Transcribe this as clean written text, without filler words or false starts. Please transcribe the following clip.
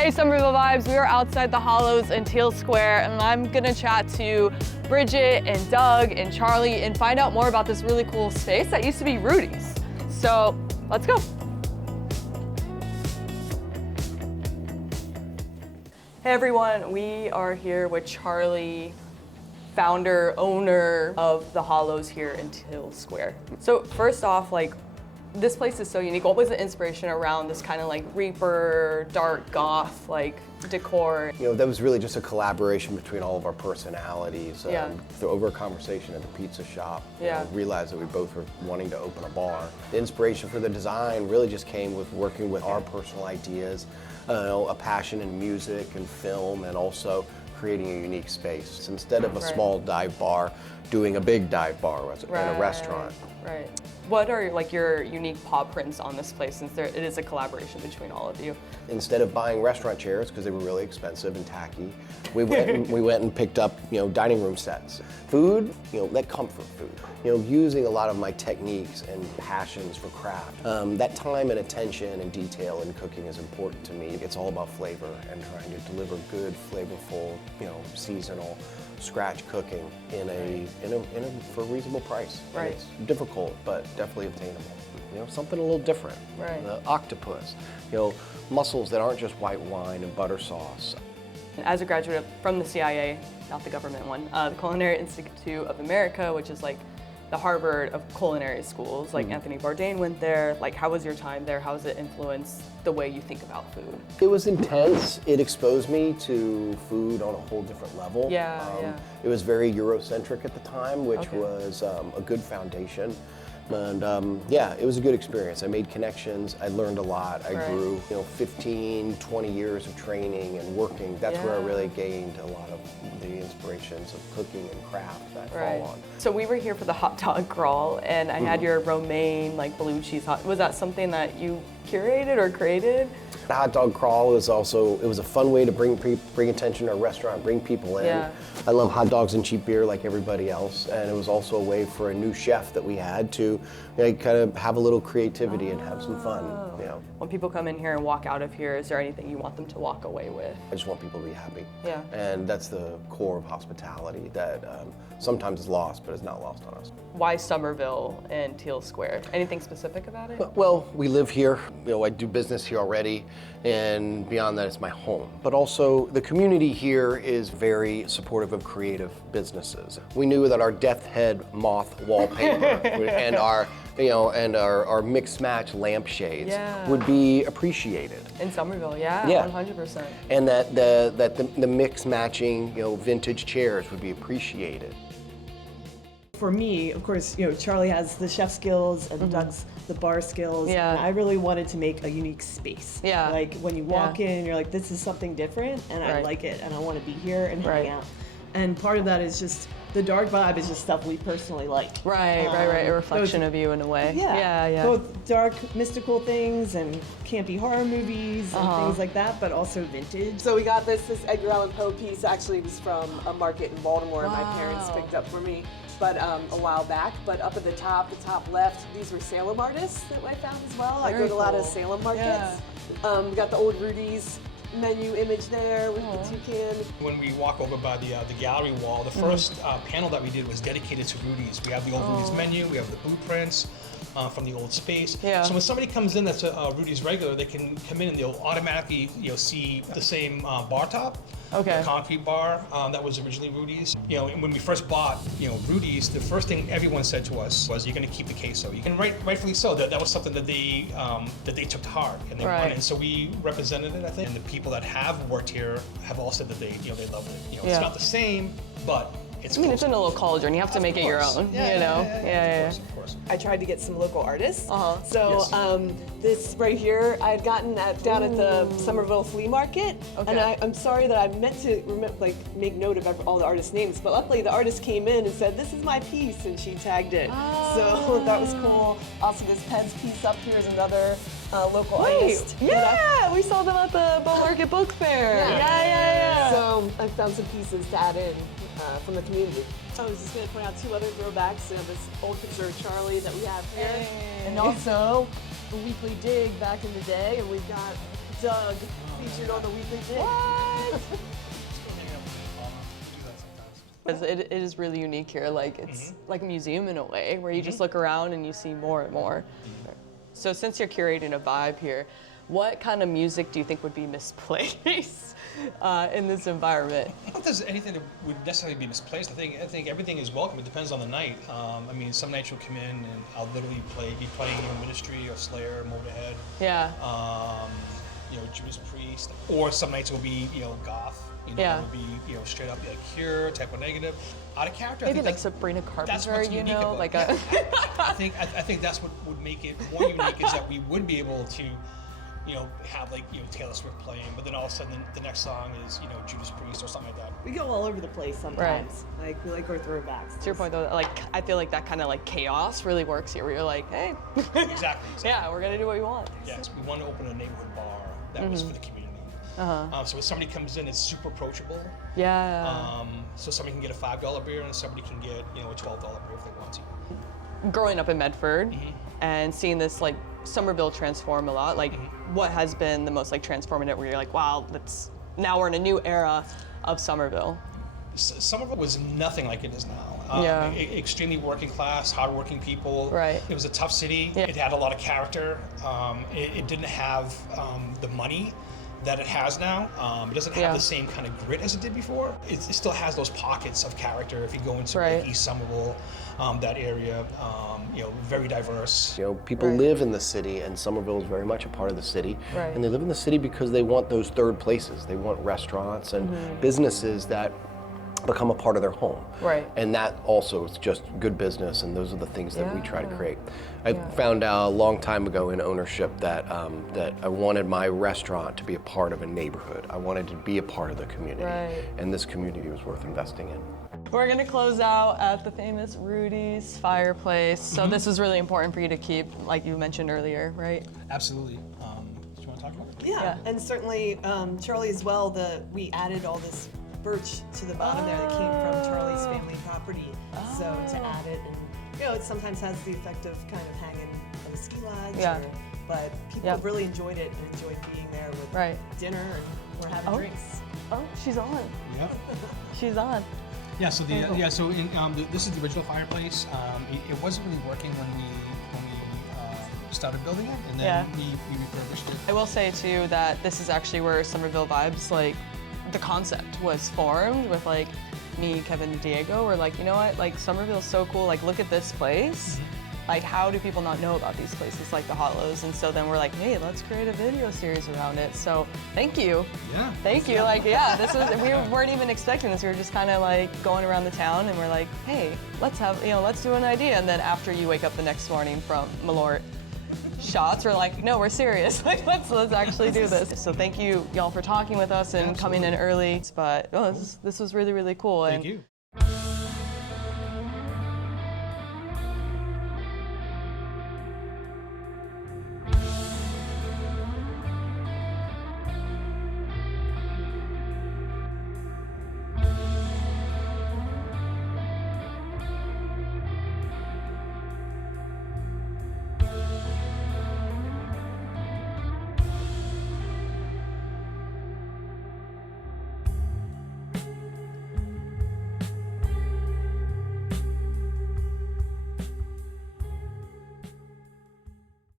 Hey Somerville Vibes, we are outside the Hollows in Teele Square, and I'm gonna chat to Bridget and Doug and Charlie and find out more about this really cool space that used to be Rudy's. So let's go. Hey everyone, we are here with Charlie, founder, owner of the Hollows here in Teele Square. So first off, this place is so unique. What was the inspiration around this kind of Reaper, dark goth, decor? You know, that was really just a collaboration between all of our personalities. Over a conversation at the pizza shop, realized that we both were wanting to open a bar. The inspiration for the design really just came with working with our personal ideas, a passion in music and film, and also creating a unique space. So instead of a small dive bar, doing a big dive bar in a restaurant. Right. What are your unique paw prints on this place, since it is a collaboration between all of you? Instead of buying restaurant chairs because they were really expensive and tacky, we went and picked up dining room sets. Food, let comfort food. Using a lot of my techniques and passions for craft. That time and attention and detail in cooking is important to me. It's all about flavor and trying to deliver good, flavorful, seasonal, scratch cooking for a reasonable price. Right. And it's difficult, but definitely obtainable. Something a little different. Right. The octopus. Mussels that aren't just white wine and butter sauce. As a graduate from the CIA, not the government one, the Culinary Institute of America, which is the Harvard of culinary schools. Anthony Bourdain went there. How was your time there? How has it influenced the way you think about food? It was intense. It exposed me to food on a whole different level. It was very Eurocentric at the time, which was a good foundation. And it was a good experience. I made connections, I learned a lot, I grew, 15, 20 years of training and working. That's where I really gained a lot of the inspirations of cooking and craft that I fall on. So we were here for the hot dog crawl, and I had your romaine, blue cheese hot. Was that something that you curated or created? The hot dog crawl was it was a fun way to bring attention to a restaurant, bring people in. Yeah. I love hot dogs and cheap beer like everybody else, and it was also a way for a new chef that we had to kind of have a little creativity and have some fun. When people come in here and walk out of here, is there anything you want them to walk away with? I just want people to be happy. Yeah. And that's the core of hospitality that sometimes is lost, but is not lost on us. Why Somerville and Teele Square? Anything specific about it? Well, we live here. I do business here already, and beyond that, it's my home. But also, the community here is very supportive of creative businesses. We knew that our death head moth wallpaper and our mix match lampshades would be appreciated. In Somerville, 100%. And that the mix matching, vintage chairs would be appreciated. For me, of course, Charlie has the chef skills and Doug's the bar skills. Yeah. And I really wanted to make a unique space. Yeah. When you walk in, you're like, this is something different, and I like it, and I want to be here and hang out. And part of that is just the dark vibe is just stuff we personally like. Right. A reflection of you in a way. Yeah. Both dark, mystical things and campy horror movies and things like that, but also vintage. So we got this Edgar Allan Poe piece. Actually, was from a market in Baltimore. My parents picked up for me, but a while back. But up at the top left, these were Salem artists that I found as well. I go to a lot of Salem markets. We got the old Rudy's menu image there with the toucan. When we walk over by the gallery wall, the first panel that we did was dedicated to Rudy's. We have the old Rudy's menu, we have the blueprints from the old space. Yeah. So when somebody comes in that's a Rudy's regular, they can come in and they'll automatically see the same bar top. Okay. The concrete bar that was originally Rudy's. When we first bought Rudy's, the first thing everyone said to us was, "You're going to keep the queso." And rightfully so. That was something that they took to heart and they wanted. And so we represented it, I think. And the people that have worked here have all said that they loved it. It's not the same, but it's. I mean, it's in a little cauldron. You have to make it your own. Of course. I tried to get some local artists. So this right here, I had gotten down at the Somerville Flea Market, and I'm sorry that I meant to make note of all the artists' names, but luckily the artist came in and said, "This is my piece," and she tagged it. So that was cool. Also, this Pez piece up here is another local artist. We saw them at the Bow Market Book Fair. Yeah. So I found some pieces to add in from the community. I was just going to point out two other throwbacks. This old picture of Charlie that we have here, and also the weekly dig back in the day. And we've got Doug featured on the Weekly Thing. It is really unique here. Like it's like a museum in a way, where you just look around and you see more and more. So since you're curating a vibe here, what kind of music do you think would be misplaced in this environment? I don't think there's anything that would necessarily be misplaced. I think everything is welcome. It depends on the night. I mean, some nights you'll come in and I'll literally be playing Ministry or Slayer, Motorhead. Yeah. Judas Priest. Or some nights it will be goth. Yeah. It would be straight up like Cure, Type O Negative. Out of character. Maybe I think like that's Sabrina what's Carpenter, unique you know, about like it. a. I think that's what would make it more unique is that we would be able to, have like Taylor Swift playing, but then all of a sudden the next song is Judas Priest or something like that. We go all over the place sometimes. Like we like our throwbacks. To your point though, like I feel like that kind of like chaos really works here, where you're like, hey, Exactly. yeah, we're gonna do what we want. Yes, we want to open a neighborhood bar that was for the community. So when somebody comes in, it's super approachable. Yeah. So somebody can get a $5 beer and somebody can get a $12 beer if they want to. Growing up in Medford and seeing this like Somerville transform a lot, like what has been the most like transformative where you're like, wow, now we're in a new era of Somerville? Somerville was nothing like it is now. Extremely working class, hardworking people. Right. It was a tough city. Yeah. It had a lot of character. It didn't have the money that it has now. It doesn't have the same kind of grit as it did before. It still has those pockets of character if you go into like East Somerville, that area, very diverse. People live in the city, and Somerville is very much a part of the city. Right. And they live in the city because they want those third places. They want restaurants and businesses that become a part of their home. Right. And that also is just good business, and those are the things that we try to create. I found out a long time ago in ownership that that I wanted my restaurant to be a part of a neighborhood. I wanted to be a part of the community. Right. And this community was worth investing in. We're gonna close out at the famous Rudy's fireplace. So this was really important for you to keep, like you mentioned earlier, right? Absolutely. Do you want to talk about it? Yeah, and certainly Charlie as well. We added all this birch to the bottom there that came from Charlie's family property. So to add it, and it sometimes has the effect of kind of hanging on the ski lodge. But people really enjoyed it and enjoyed being there with dinner and we're having drinks. Oh, she's on. Yeah. She's on. Yeah. So this is the original fireplace. It wasn't really working when we started building it, and then we refurbished it. I will say too that this is actually where Somerville Vibes, like the concept was formed with like me, Kevin, and Diego. We're like, you know what, like Somerville's so cool, like look at this place. Like how do people not know about these places like the Hollows? And so then we're like, hey, let's create a video series around it. So thank you. Yeah. Thank you. Like, this was, we weren't even expecting this. We were just kind of like going around the town and we're like, hey, let's do an idea. And then after you wake up the next morning from Malort shots, we're like, no, we're serious. Like, let's actually do this. So thank you, y'all, for talking with us and coming in early. But this was really, really cool. Thank you.